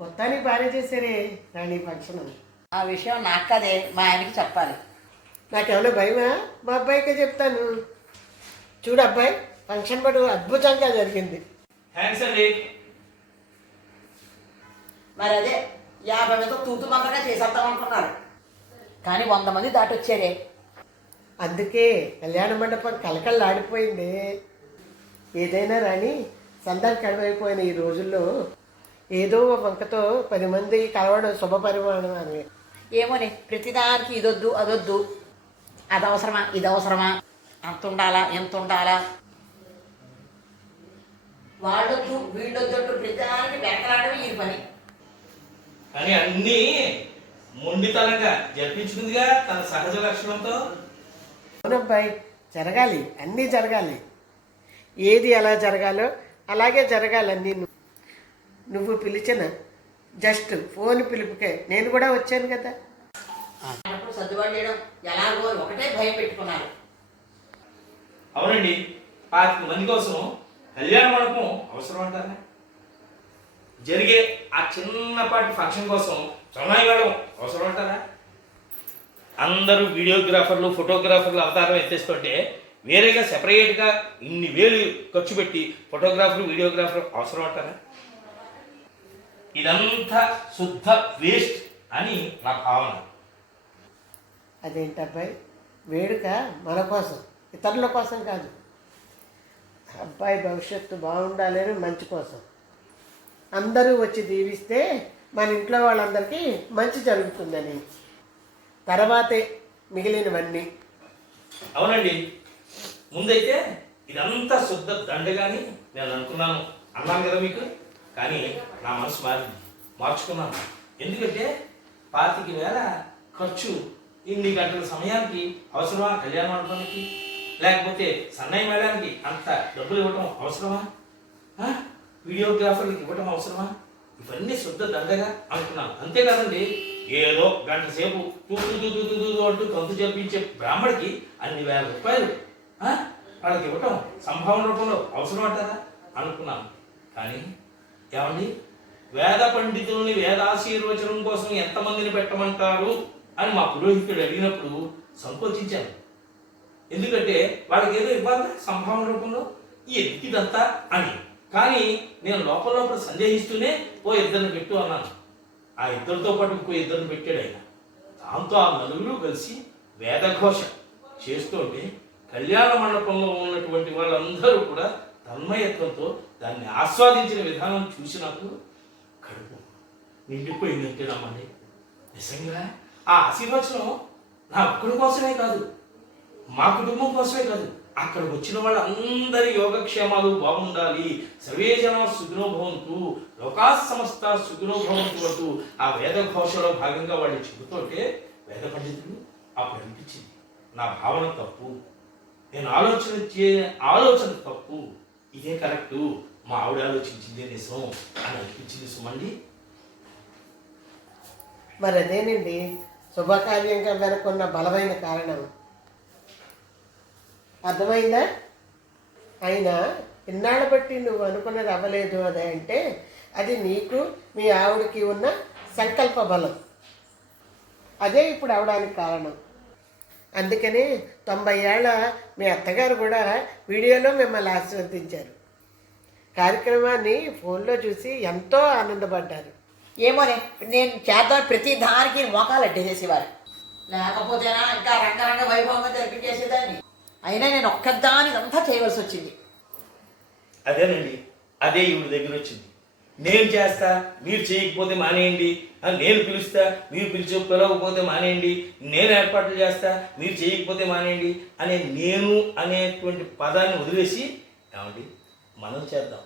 మొత్తానికి బాగానే చేశారే రాణి ఫంక్షన్. ఆ విషయం నాకు కదే మా ఆయనకి చెప్పాలి. నాకేమైనా భయమా? మా అబ్బాయికే చెప్తాను. చూడు అబ్బాయి, ఫంక్షన్ బడు అద్భుతంగా జరిగింది. థ్యాంక్స్ అండి. మరి అదే 50 మందితో తూతు మంత్రంగా చేసేద్దాం అనుకున్నారు, కానీ 100 మంది దాటొచ్చారే. అందుకే కళ్యాణ మండపం కలకల్లాడిపోయింది. ఏదైనా రాని సందడి కడువైపోయిన ఈ రోజుల్లో ఏదో ఒక వంకతో 10 మంది కలవడం శుభ పరిమాణం అని. ఏమోనే, ప్రతిదానికి ఇదొద్దు అదొద్దు, అది అవసరమా ఇది అవసరమా, అంత ఉండాలా ఎంత ఉండాలా, వాళ్ళొద్దు వీళ్ళొద్దు, ప్రతిదానికి వెనకలాడమే ఈ పని. కానీ అన్నీ మొండితనంగా జరిపించుకుందిగా తన సహజ లక్షణంతో. అవునబ్బాయి, జరగాలి, అన్నీ జరగాలి. ఏది ఎలా జరగాలో అలాగే జరగాలి అన్నీ. నువ్వు పిలిచిన జస్ట్ ఫోన్ పిలుపుకే నేను కూడా వచ్చాను కదా. అప్పుడు సర్దుబాటు చేయడం ఎలాగో ఒకటే భయం పెట్టుకున్నారు. అవునండి, 25 మంది కోసం కళ్యాణ మండపం అవసరం అంటారా? జరిగే ఆ చిన్నపాటి ఫంక్షన్ కోసం చొన్నాయి వేయడం అవసరం అంటారా? అందరూ వీడియోగ్రాఫర్లు ఫోటోగ్రాఫర్లు అవతారం ఎత్తేస్తుంటే వేరేగా సెపరేట్గా ఇన్ని వేలు ఖర్చు పెట్టి ఫోటోగ్రాఫర్ వీడియోగ్రాఫర్ అవసరం అంటారా? ఇదంతా శుద్ధ వేస్ట్ అని నా భావన. అదేంటబ్బాయి, వేడుక మన కోసం, ఇతరుల కోసం కాదు. అబ్బాయి భవిష్యత్తు బాగుండాలని, మంచి కోసం. అందరూ వచ్చి దీవిస్తే మన ఇంట్లో వాళ్ళందరికీ మంచి జరుగుతుందని, తర్వాతే మిగిలినవన్నీ. అవునండి, ముందైతే ఇదంతా శుద్ధ దండగాని నేను అనుకున్నాను, అన్నాను కదా మీకు. కానీ నా మనసు మార్చుకున్నాను. ఎందుకంటే 25,000 ఖర్చు ఇన్ని గంటల సమయానికి అవసరమా? కళ్యాణ మండపానికి లేకపోతే సన్నాయి మేళానికి అంత డబ్బులు ఇవ్వటం అవసరమా? వీడియోగ్రాఫర్లకు ఇవ్వటం అవసరమా? ఇవన్నీ శుద్ధ దండగా అనుకున్నాను. అంతేకాదండి, ఏదో గంట సేపు అంటూ గంతు చెప్పించే బ్రాహ్మడికి అన్ని వేల రూపాయలు వాళ్ళకి ఇవ్వటం సంభావన రూపంలో అవసరం అంటారా అనుకున్నాను. కానీ ఏమండి, వేద పండితుల్ని వేదాశీర్వచనం కోసం ఎంతమందిని పెట్టమంటారు అని మా పురోహితుడు అడిగినప్పుడు సంకోచించాను. ఎందుకంటే వాళ్ళకి ఏదో ఇవ్వాలి సంభావన రూపంలో, ఎందుకు ఇదంతా అని. కానీ నేను లోపల సందేహిస్తూనే ఇద్దరిని పెట్టు అన్నాను. ఆ ఇద్దరితో పాటు ఇంకో ఇద్దరిని పెట్టాడు ఆయన. దాంతో ఆ నలుగురు కలిసి వేదఘోష చేస్తుంటే కళ్యాణ మండపంలో ఉన్నటువంటి వాళ్ళందరూ కూడా తన్మయత్వంతో దాన్ని ఆస్వాదించిన విధానం చూసినప్పుడు కడుపు నిండిపోయిందంటే నమ్మండి. నిజంగా ఆ ఆశీర్వచనం నా ఒక్కడి కోసమే కాదు, మా కుటుంబం కోసమే కాదు, అక్కడికి వచ్చిన వాళ్ళందరి యోగక్షేమాలు బాగుండాలి, సర్వే జనా సుఖినో భవంతు లోకా సమస్త సుఖినో భవంతు అంటూ ఆ వేద ఘోషలో భాగంగా వాళ్ళు చెబుతుంటే వేద పండితులు అప్పుడు అనిపించింది నా భావన తప్పు, నేను ఆలోచన తప్పు, ఇదే కరెక్టు, మా ఆవిడ ఆలోచించిందే నిజం అని అనిపించింది సుమండి. మరి అదేనండి శుభకార్యంగా వెనుకున్న బలమైన కారణం. అర్థమైందా? అయినా ఇన్నాళ్ళ బట్టి నువ్వు అనుకున్నది అవ్వలేదు అదే అంటే అది నీకు మీ ఆవిడకి ఉన్న సంకల్ప బలం. అదే ఇప్పుడు అవడానికి కారణం. అందుకని 90 ఏళ్ల మీ అత్తగారు కూడా వీడియోలో మిమ్మల్ని ఆశీర్వదించారు. కార్యక్రమాన్ని ఫోన్లో చూసి ఎంతో ఆనందపడ్డారు. ఏమోనే, నేను చేద్దాం ప్రతి దానికి మోకాలు అడ్డేసేసేవారు, లేకపోతేనా ఇంకా రంగరంగ వైభవంగా జరిపించేసేదాన్ని. అయినా నేను ఒక్కదానికి అంతా చేయవలసి వచ్చింది. అదేనండి, అదే ఈవిడ దగ్గర వచ్చింది. నేను చేస్తా మీరు చేయకపోతే మానేయండి, నేను పిలుస్తా మీరు పిలవకపోతే మానేయండి, నేను ఏర్పాట్లు చేస్తా మీరు చేయకపోతే మానేయండి అనే నేను అనేటువంటి పదాన్ని వదిలేసి ఏమండి మనం చేద్దాం,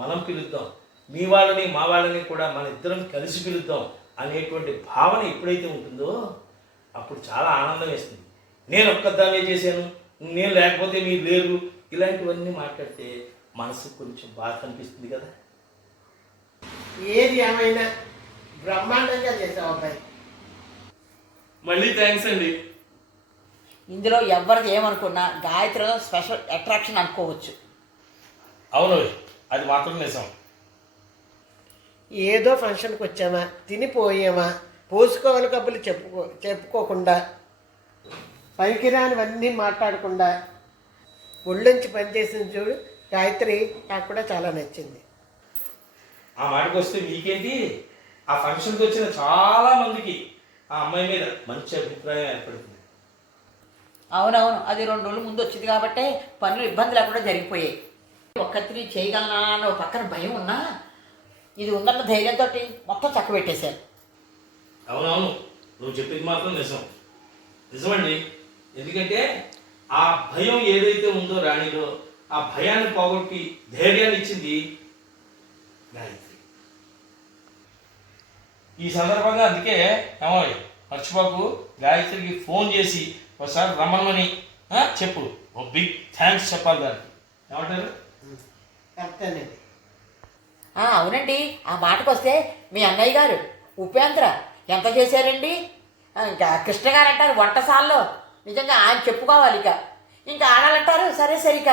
మనం పిలుద్దాం, మీ వాళ్ళని మా వాళ్ళని కూడా మన ఇద్దరం కలిసి పిలుద్దాం అనేటువంటి భావన ఎప్పుడైతే ఉంటుందో అప్పుడు చాలా ఆనందం వేస్తుంది. నేను ఒక్కదాన్నే చేశాను, నేను లేకపోతే మీరు లేరు, ఇలాంటివన్నీ మాట్లాడితే మనసు కొంచెం బాధ అనిపిస్తుంది కదా. ఏది ఏమైనా బ్రహ్మాండంగా చేసావు అబ్బాయి. మళ్ళీ థ్యాంక్స్ అండి. ఇందులో ఎవరిది ఏమనుకున్నా గాయత్రిలో స్పెషల్ అట్రాక్షన్ అనుకోవచ్చు. అవును, అది మాత్రం నిజం. ఏదో ఫంక్షన్కి వచ్చామా, తినిపోయామా, పోసుకోవాలి కబుర్లు చెప్పుకోకుండా, పనికిరానివన్నీ మాట్లాడకుండా ఒళ్ళొంచి పనిచేసింది చూడు గాయత్రి, నాకు కూడా చాలా నచ్చింది. ఆ మాటకు వస్తే మీకేంటి, ఆ ఫంక్షన్కి వచ్చిన చాలా మందికి ఆ అమ్మాయి మీద మంచి అభిప్రాయం ఏర్పడుతుంది. అవునవును, అది 2 రోజుల ముందు వచ్చింది కాబట్టే పనులు ఇబ్బంది లేకుండా జరిగిపోయాయి. ఒక్కతిని చేయగలనా అని ఒక పక్కన భయం ఉన్నా, ఇది ఉందన్న ధైర్యంతో మొత్తం చక్కబెట్టేశారు. అవునవును, నువ్వు చెప్పింది మాత్రం నిజమండి. ఎందుకంటే ఆ భయం ఏదైతే ఉందో రాణిలో, ఆ భయాన్ని పోగొట్టి ధైర్యాన్ని ఇచ్చింది గాయత్రి. ఈ సందర్భంగా అందుకే ఏమోయ్ మర్చిపోకు, గాయత్రికి ఫోన్ చేసి ఒకసారి రమ్మని చెప్పు, ఓ బిగ్ థ్యాంక్స్ చెప్పాలి దానికి. ఏమంటారు? కరెక్టేనండి. అవునండి, ఆ మాటకు వస్తే మీ అన్నయ్య గారు ఉపేంద్ర ఎంత చేశారండి. ఇంకా కృష్ణ గారు అంటారు వంటసాల్లో, నిజంగా ఆయన చెప్పుకోవాలి. ఇంకా ఆడాలంటారు సరే సరిక,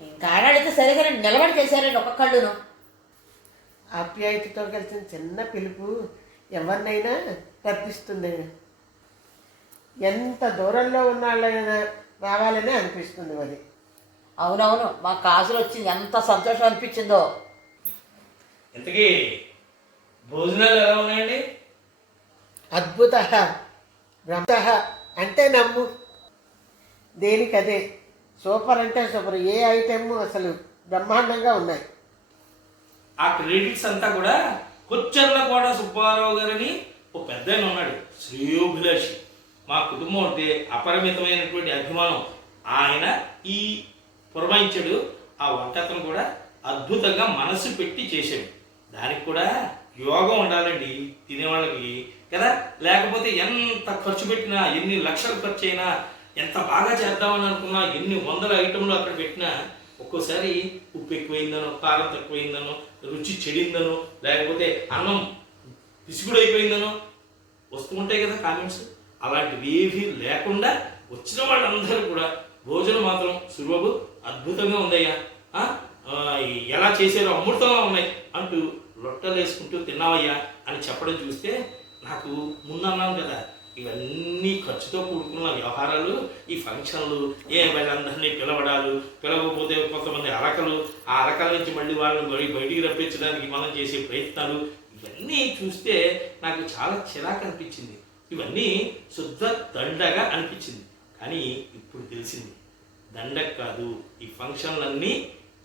ఇంకా ఆడాలైతే సరే సరే నిలబడి చేశారండి ఒక్కొక్కళ్ళును. ఆప్యాయతతో కలిసిన చిన్న పిలుపు ఎవరినైనా తప్పిస్తుంది. ఎంత దూరంలో ఉన్న వాళ్ళైనా రావాలని అనిపిస్తుంది మరి. అవునవును, మా కాసులు వచ్చింది, ఎంత సంతోషం అనిపించిందో. ఇంతకీ భోజనాలు ఎలా ఉన్నాయండి? అద్భుత బ్రహ్మ అంటే నమ్ము, దేనికదే. సూపర్ అంటే సూపర్, ఏ ఐటెమ్ అసలు బ్రహ్మాండంగా ఉన్నాయి. ఆ క్రెడిట్స్ అంతా కూడా కొచ్చర్లకోట సుబ్బారావు గారని ఒక పెద్ద ఆయన ఉన్నాడు, శ్రేయోభిలాషి. మా కుటుంబం అంటే అపరిమితమైనటువంటి అభిమానం. ఆయన ఈ పురమాయించాడు. ఆ వంటతను కూడా అద్భుతంగా మనసు పెట్టి చేశాడు. దానికి కూడా యోగం ఉండాలండి తినేవాళ్ళకి కదా. లేకపోతే ఎంత ఖర్చు పెట్టినా, ఎన్ని లక్షలు ఖర్చు అయినా, ఎంత బాగా చేద్దామని అనుకున్నా, ఎన్ని వందల ఐటెంలు అక్కడ పెట్టినా ఒక్కోసారి ఉప్పు ఎక్కువైందనో, కారం తక్కువైందనో, రుచి చెడిందనో, లేకపోతే అన్నం పిసుగుడు అయిపోయిందనో వస్తూ ఉంటాయి కదా కామెంట్స్. అలాంటివి ఏవి లేకుండా వచ్చిన వాళ్ళందరూ కూడా భోజనం మాత్రం సురువు అద్భుతంగా ఉందయ్యా, ఎలా చేసారో అమృతంగా ఉన్నాయి అంటూ లొట్టలు వేసుకుంటూ తిన్నావయ్యా అని చెప్పడం చూస్తే నాకు ముందన్నాను కదా, ఇవన్నీ ఖర్చుతో కూడుకున్న వ్యవహారాలు, ఈ ఫంక్షన్లు, వీళ్ళందరినీ పిలవడాలు, పిలవకపోతే కొంతమంది అరకలు, ఆ అరకల నుంచి మళ్ళీ వాళ్ళని బయటికి రప్పించడానికి మనం చేసే ప్రయత్నాలు, ఇవన్నీ చూస్తే నాకు చాలా చిరాకు అనిపించింది. ఇవన్నీ శుద్ధ దండగా అనిపించింది. కానీ ఇప్పుడు తెలిసింది, దండగ కాదు, ఈ ఫంక్షన్లన్నీ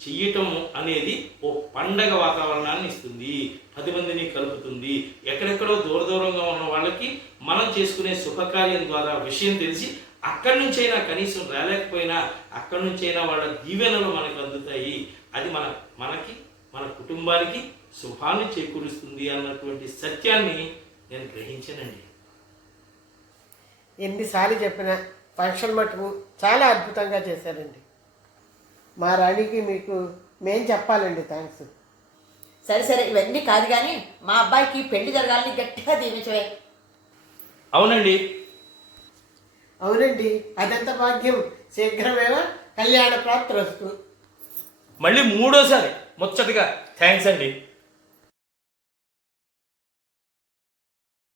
చెయ్యటం అనేది ఓ పండగ వాతావరణాన్ని ఇస్తుంది, 10 మందిని కలుపుతుంది. ఎక్కడెక్కడో దూరంగా ఉన్న వాళ్ళకి మనం చేసుకునే శుభకార్యం ద్వారా విషయం తెలిసి అక్కడి నుంచైనా కనీసం రాలేకపోయినా అక్కడి నుంచైనా వాళ్ళ దీవెనలు మనకు అందుతాయి. అది మనకి మన కుటుంబానికి శుభాన్ని చేకూరుస్తుంది అన్నటువంటి సత్యాన్ని నేను గ్రహించానండి. ఎన్నిసార్లు చెప్పినా ఫంక్షన్ మటుకు చాలా అద్భుతంగా చేశారండి. మా రాణికి మీకు మేం చెప్పాలండి థ్యాంక్స్. సరే సరే, ఇవన్నీ కాదు కానీ మా అబ్బాయికి పెళ్లి జరగాలని గట్టిగా దీవించవే. అవునండి, అవునండి, అదంత భాగ్యం శీఘ్రమేవా కళ్యాణ ప్రాప్తిరస్తు. మళ్ళీ 3వ సారి ముచ్చటగా థ్యాంక్స్ అండి.